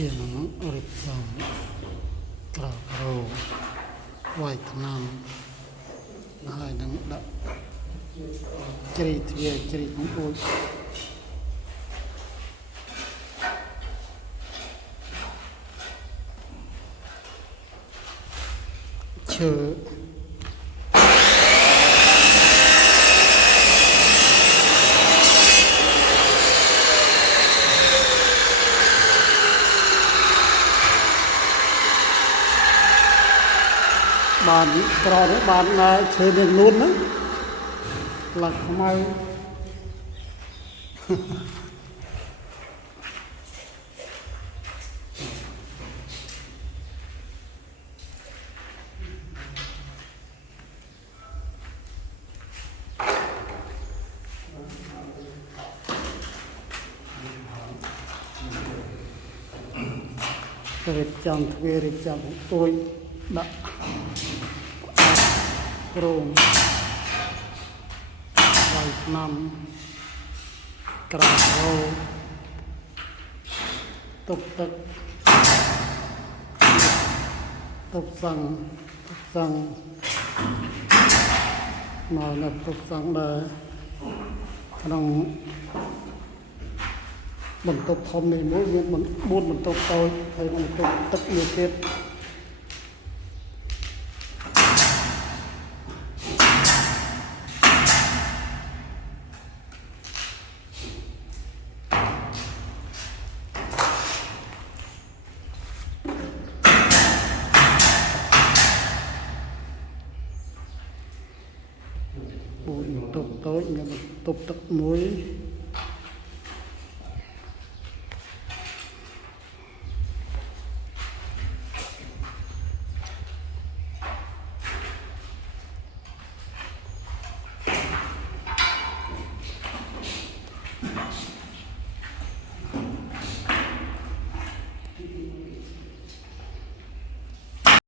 ជានឹងរៀបចំក្រៅរោវាយថ្នាំហើយនឹងដាក់ជ្រីទ្វារជ្រីនឹងដូចឈើបានក្រនេះបានឈើនឹងនួនហ្នឹងផ្លាក់ខ្មៅរៀបចំទ្វាររៀបចំទួយដាក់រោងវាយថ្នាំក្រៅរោទុកទឹកទុកសង្ឃមកនៅទុកសង្ឃដែរក្នុងបន្ទប់ធំនេះមួយមាន4បន្ទប់តូចហើយបន្ទប់ទឹកមួយទៀតបន្ទប់តូចមានបន្ទប់ទឹកមួយ